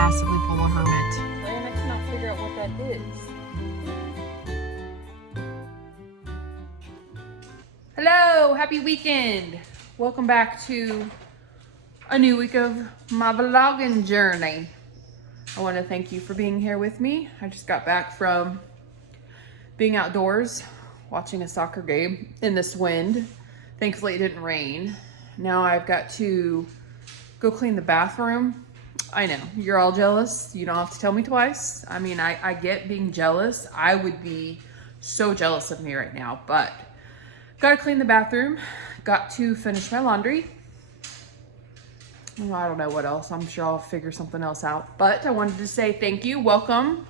massively pull a hermit. And I cannot figure out what that is. Hello, happy weekend. Welcome back to a new week of my vlogging journey. I want to thank you for being here with me. I just got back from being outdoors, watching a soccer game in this wind. Thankfully it didn't rain. Now I've got to go clean the bathroom. I know, you're all jealous. You don't have to tell me twice. I mean, I get being jealous. I would be so jealous of me right now, but gotta clean the bathroom. Got to finish my laundry. Well, I don't know what else. I'm sure I'll figure something else out, but I wanted to say thank you, welcome.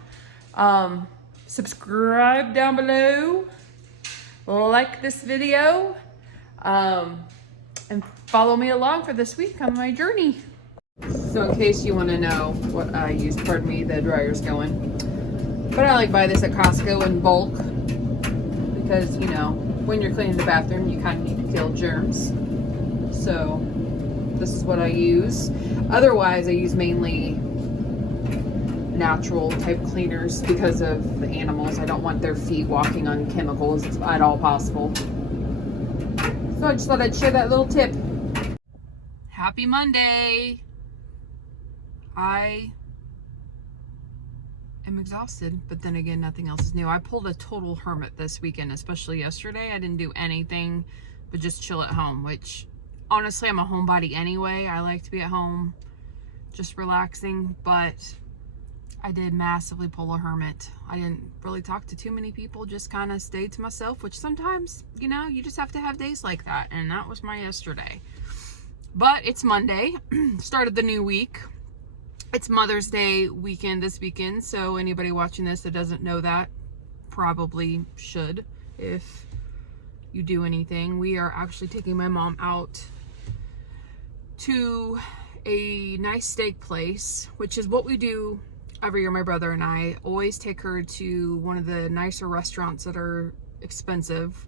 Subscribe down below, like this video, and follow me along for this week on my journey. So in case you want to know what I use, pardon me, the dryer's going, but I like buy this at Costco in bulk because, you know, when you're cleaning the bathroom, you kind of need to kill germs. So this is what I use. Otherwise, I use mainly natural type cleaners because of the animals. I don't want their feet walking on chemicals at all possible. So I just thought I'd share that little tip. Happy Monday. I am exhausted, but then again, nothing else is new. I pulled a total hermit this weekend, especially yesterday. I didn't do anything but just chill at home, which honestly, I'm a homebody anyway. I like to be at home just relaxing, but I did massively pull a hermit. I didn't really talk to too many people, just kind of stayed to myself, which sometimes, you know, you just have to have days like that. And that was my yesterday. But it's Monday, started the new week. It's Mother's Day weekend this weekend. So anybody watching this that doesn't know that probably should if you do anything. We are actually taking my mom out to a nice steak place, which is what we do every year. My brother and I always take her to one of the nicer restaurants that are expensive,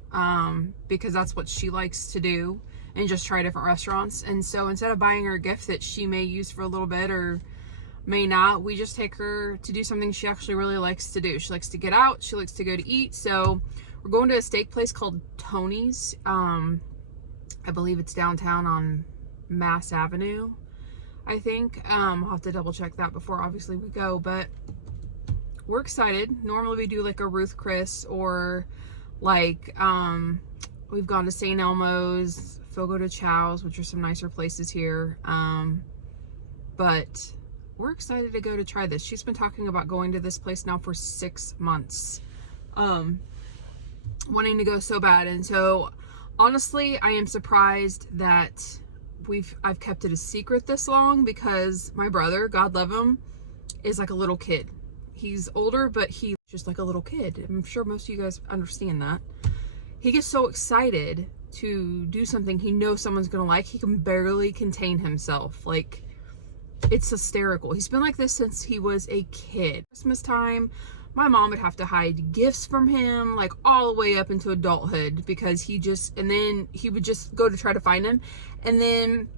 because that's what she likes to do, and just try different restaurants. And so instead of buying her a gift that she may use for a little bit or may not, we just take her to do something she actually really likes to do. She likes to get out, she likes to go to eat. So we're going to a steak place called Tony's. I believe it's downtown on Mass Avenue, I think. I'll have to double check that before obviously we go, but we're excited. Normally we do like a Ruth Chris, or like we've gone to St. Elmo's, Fogo de Chau's, which are some nicer places here, but we're excited to go to try this. She's been talking about going to this place now for 6 months, wanting to go so bad. And so honestly, I am surprised that I've kept it a secret this long, because my brother, God love him, is like a little kid. He's older, but he's just like a little kid. I'm sure most of you guys understand that. He gets so excited to do something he knows someone's gonna like, he can barely contain himself. Like, it's hysterical. He's been like this since he was a kid. Christmas time, my mom would have to hide gifts from him, like all the way up into adulthood, because and then he would just go to try to find them, and then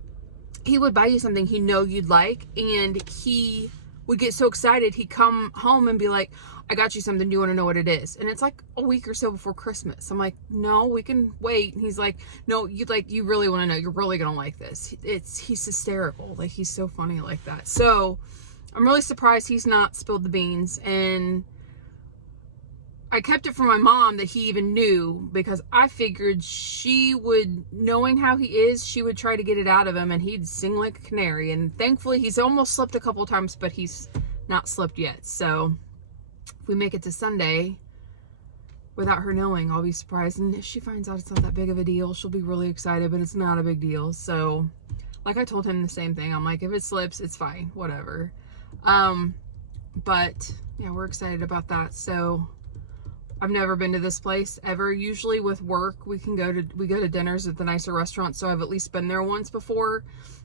he would buy you something he know you'd like, and he would get so excited, he'd come home and be like, I got you something, do you want to know what it is? And it's like a week or so before Christmas. I'm like, no, we can wait. And he's like, no, you really want to know, you're really gonna like this. He's hysterical. Like, he's so funny like that. So I'm really surprised he's not spilled the beans. And I kept it from my mom that he even knew, because I figured she would, knowing how he is, she would try to get it out of him, and he'd sing like a canary. And thankfully he's almost slipped a couple of times, but he's not slipped yet. So if we make it to Sunday without her knowing, I'll be surprised. And if she finds out it's not that big of a deal, she'll be really excited, but it's not a big deal. So like, I told him the same thing. I'm like, if it slips, it's fine, whatever. But yeah, we're excited about that. So I've never been to this place ever. Usually with work, we go to dinners at the nicer restaurants, so I've at least been there once before.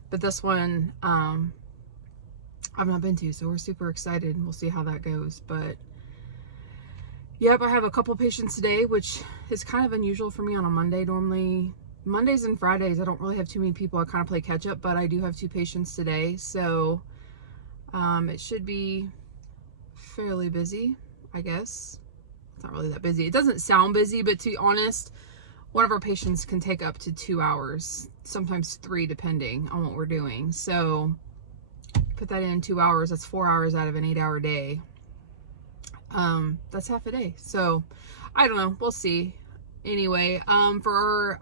But this one, I've not been to, so we're super excited. We'll see how that goes. But yep, I have a couple patients today, which is kind of unusual for me on a Monday. Normally Mondays and Fridays, I don't really have too many people. I kind of play catch up, but I do have 2 patients today. So It should be fairly busy, I guess. It's not really that busy. It doesn't sound busy, but to be honest, one of our patients can take up to 2 hours, sometimes 3, depending on what we're doing. So put that in 2 hours, that's 4 hours out of an 8-hour day. That's half a day. So I don't know, we'll see. Anyway, I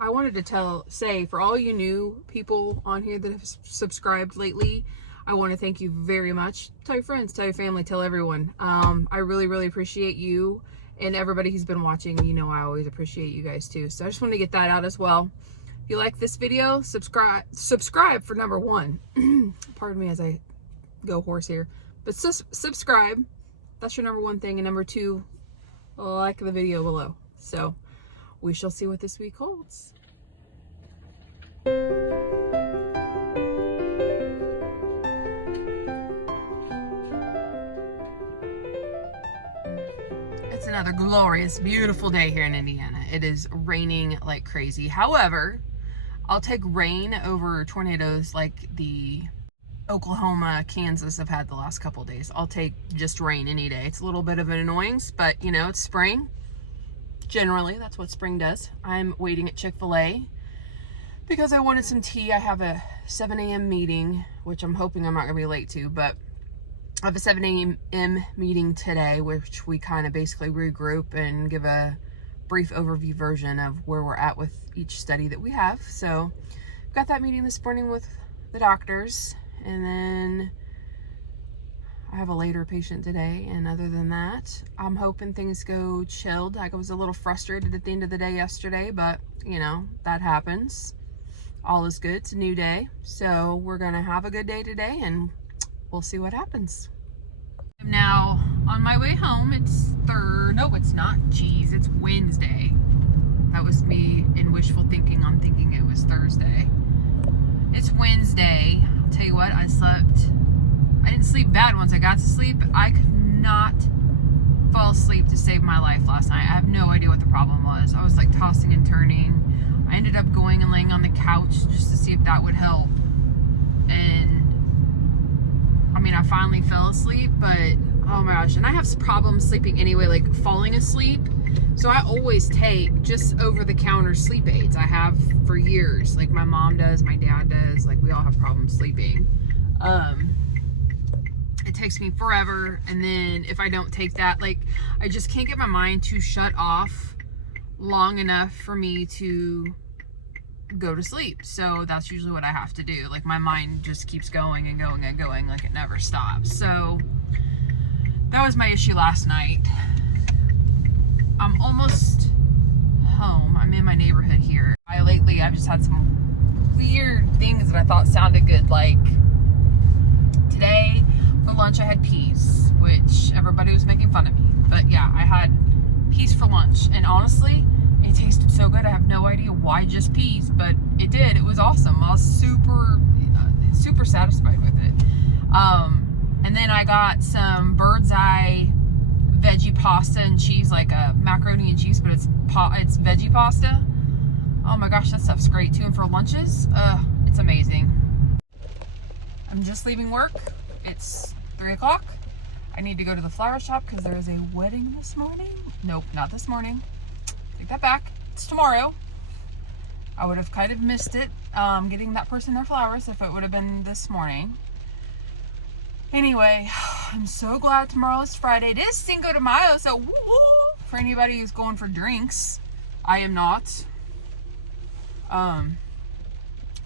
wanted to say for all you new people on here that have subscribed lately, I want to thank you very much. Tell your friends, tell your family, tell everyone. I really, really appreciate you and everybody who's been watching. You know, I always appreciate you guys too. So I just want to get that out as well. If you like this video, subscribe for number 1. Pardon me as I go hoarse here, but subscribe. That's your number 1 thing. And number 2, like the video below. So we shall see what this week holds. It's another glorious, beautiful day here in Indiana. It is raining like crazy. However, I'll take rain over tornadoes like the Oklahoma, Kansas have had the last couple of days. I'll take just rain any day. It's a little bit of an annoyance, but you know, it's spring. Generally, that's what spring does. I'm waiting at Chick-fil-A because I wanted some tea. I have a 7 a.m. meeting, which I'm hoping I'm not going to be late to, but I have a 7 a.m. meeting today, which we kind of basically regroup and give a brief overview version of where we're at with each study that we have. So got that meeting this morning with the doctors, and then I have a later patient today, and other than that, I'm hoping things go chilled. I was a little frustrated at the end of the day yesterday, but you know, that happens. All is good. It's a new day. So we're gonna have a good day today, and we'll see what happens. I'm now on my way home. It's no, it's not. Jeez, it's Wednesday. That was me in wishful thinking on thinking it was Thursday. It's Wednesday. I'll tell you what, I didn't sleep bad once I got to sleep. I could not fall asleep to save my life last night. I have no idea what the problem was. I was like tossing and turning. I ended up going and laying on the couch just to see if that would help. And I mean, I finally fell asleep, but oh my gosh. And I have problems sleeping anyway, like falling asleep. So I always take just over-the-counter sleep aids. I have for years. Like my mom does, my dad does. Like we all have problems sleeping. It takes me forever, and then if I don't take that, like I just can't get my mind to shut off long enough for me to go to sleep. So that's usually what I have to do. Like my mind just keeps going and going and going, like it never stops. So that was my issue last night. I'm almost home. I'm in my neighborhood here. Lately I've just had some weird things that I thought sounded good, like today for lunch I had peas, which everybody was making fun of me. But yeah, I had peas for lunch, and honestly, it tasted so good. I have no idea why just peas, but it did. It was awesome. I was super satisfied with it. And then I got some Bird's Eye veggie pasta and cheese, like a macaroni and cheese, but it's veggie pasta. Oh my gosh, that stuff's great too. And for lunches, it's amazing. I'm just leaving work. It's 3 o'clock. I need to go to the flower shop because there is a wedding this morning. Nope, not this morning. Take that back. It's tomorrow. I would have kind of missed it, getting that person their flowers if it would have been this morning. Anyway, I'm so glad tomorrow is Friday. It is Cinco de Mayo, so woo-hoo, for anybody who's going for drinks. I am not.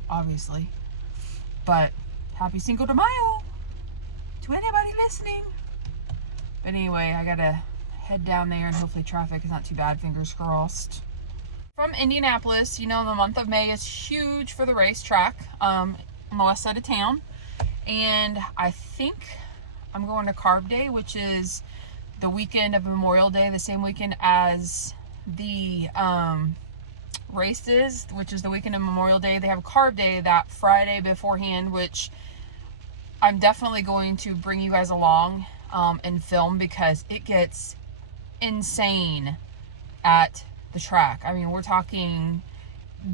Obviously. But happy Cinco de Mayo to anybody listening. But anyway, I gotta head down there, and hopefully traffic is not too bad, fingers crossed. From Indianapolis, you know, the month of May is huge for the racetrack on the west side of town. And I think I'm going to Carb Day, which is the weekend of Memorial Day, the same weekend as the races, which is the weekend of Memorial Day. They have Carb Day that Friday beforehand, which I'm definitely going to bring you guys along and film, because it gets insane at the track. I mean, we're talking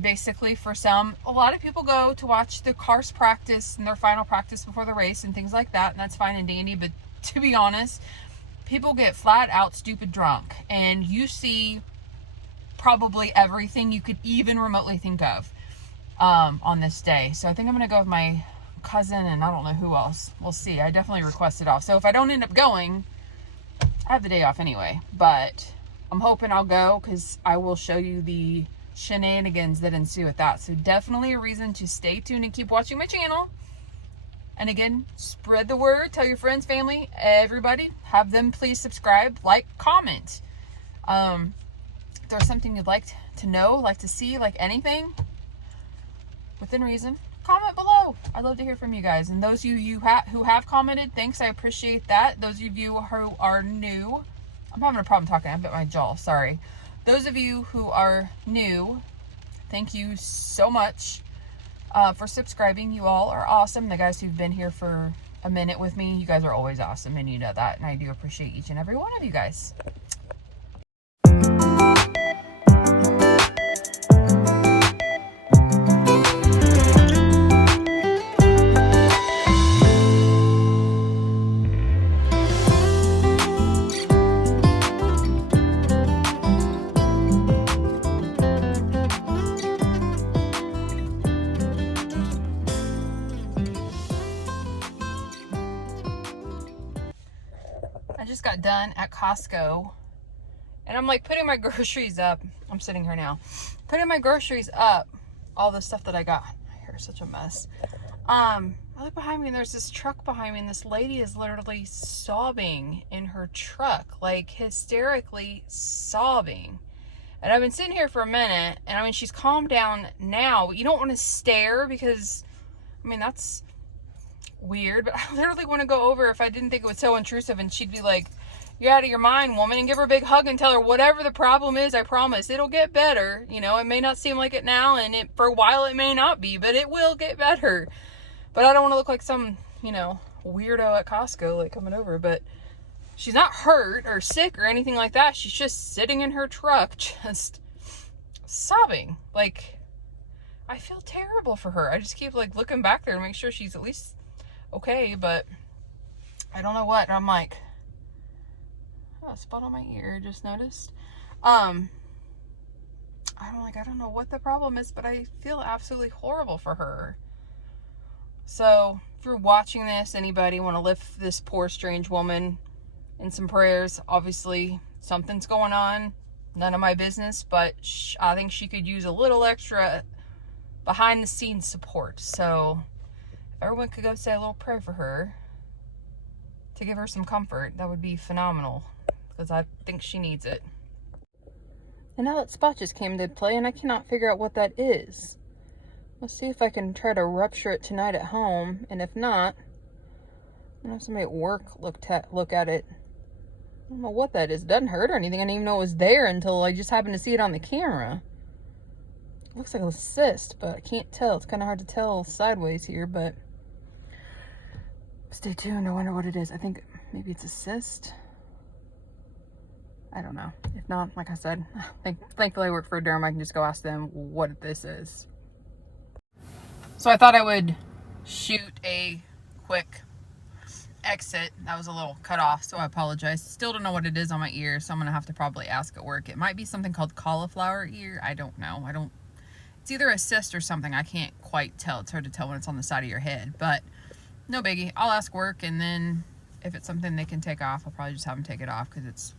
basically for some, a lot of people go to watch the cars practice and their final practice before the race and things like that, and that's fine and dandy. But to be honest, people get flat out stupid drunk, and you see probably everything you could even remotely think of on this day. So I think I'm gonna go with my cousin and I don't know who else. We'll see. I definitely requested off, so if I don't end up going, I have the day off anyway. But I'm hoping I'll go, because I will show you the shenanigans that ensue with that. So definitely a reason to stay tuned and keep watching my channel. And again, spread the word, tell your friends, family, everybody, have them please subscribe, like, comment. If there's something you'd like to know, like to see, like anything within reason, comment below. I'd love to hear from you guys. And those of you who have commented, thanks, I appreciate that. Those of you who are new, I'm having a problem talking, I bit my jaw, sorry. Those of you who are new, thank you so much for subscribing. You all are awesome. The guys who've been here for a minute with me, you guys are always awesome, and you know that, and I do appreciate each and every one of you guys. I just got done at Costco, and I'm like putting my groceries up. I'm sitting here now, putting my groceries up, all the stuff that I got. My hair is such a mess. I look behind me and there's this truck behind me, and this lady is literally sobbing in her truck, like hysterically sobbing. And I've been sitting here for a minute, and I mean, she's calmed down now, but you don't want to stare, because I mean, that's weird, but I literally want to go over if I didn't think it was so intrusive, and she'd be like, "You're out of your mind, woman," and give her a big hug and tell her whatever the problem is, I promise it'll get better. You know, it may not seem like it now, and for a while it may not be, but it will get better. But I don't want to look like some, you know, weirdo at Costco like coming over. But she's not hurt or sick or anything like that. She's just sitting in her truck just sobbing. Like, I feel terrible for her. I just keep like looking back there to make sure she's at least okay, but I don't know what. I'm like, oh, a spot on my ear, just noticed. I don't know what the problem is, but I feel absolutely horrible for her. So if you're watching this, anybody want to lift this poor strange woman in some prayers? Obviously something's going on, none of my business, but I think she could use a little extra behind the scenes support. So if everyone could go say a little prayer for her to give her some comfort, that would be phenomenal, because I think she needs it. And now that spot just came into play, and I cannot figure out what that is. Let's see if I can try to rupture it tonight at home, and if not, I'm gonna have somebody at work look at it. I don't know what that is. It doesn't hurt or anything. I didn't even know it was there until I just happened to see it on the camera. It looks like a cyst, but I can't tell. It's kind of hard to tell sideways here, but stay tuned. I wonder what it is. I think maybe it's a cyst. I don't know. If not, like I said, thankfully I work for a derm. I can just go ask them what this is. So I thought I would shoot a quick exit. That was a little cut off, so I apologize. Still don't know what it is on my ear, so I'm gonna have to probably ask at work. It might be something called cauliflower ear. I don't know. It's either a cyst or something. I can't quite tell. It's hard to tell when it's on the side of your head, but no biggie. I'll ask work, and then if it's something they can take off, I'll probably just have them take it off, because it's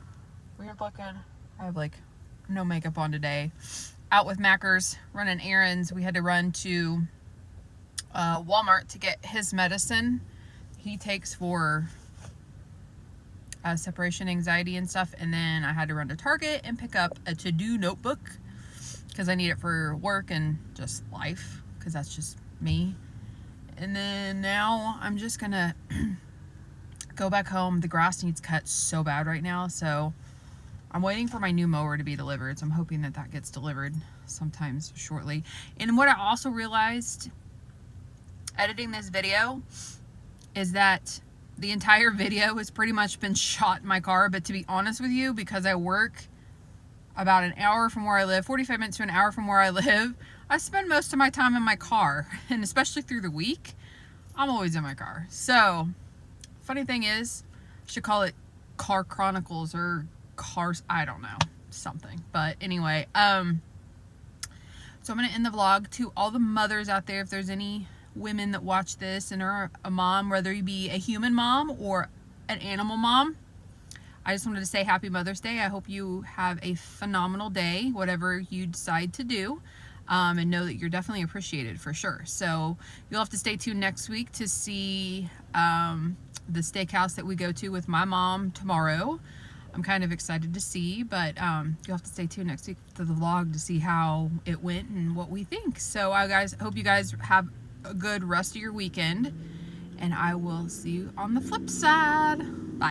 weird looking. I have like no makeup on today. Out with Mackers, running errands. We had to run to Walmart to get his medicine he takes for separation anxiety and stuff, and then I had to run to Target and pick up a to-do notebook because I need it for work and just life, because that's just me. And then now I'm just gonna go back home. The grass needs cut so bad right now, so I'm waiting for my new mower to be delivered, so I'm hoping that that gets delivered sometimes shortly. And what I also realized editing this video is that the entire video has pretty much been shot in my car. But to be honest with you, because I work about an hour from where I live, 45 minutes to an hour from where I live. I spend most of my time in my car, and especially through the week, I'm always in my car. So, funny thing is, I should call it Car Chronicles or Cars, I don't know, something. But anyway, so I'm going to end the vlog. To all the mothers out there, if there's any women that watch this and are a mom, whether you be a human mom or an animal mom, I just wanted to say happy Mother's Day. I hope you have a phenomenal day, whatever you decide to do, and know that you're definitely appreciated for sure. So you'll have to stay tuned next week to see the steakhouse that we go to with my mom tomorrow. I'm kind of excited to see, but you'll have to stay tuned next week to the vlog to see how it went and what we think. So I hope you guys have a good rest of your weekend, and I will see you on the flip side. Bye.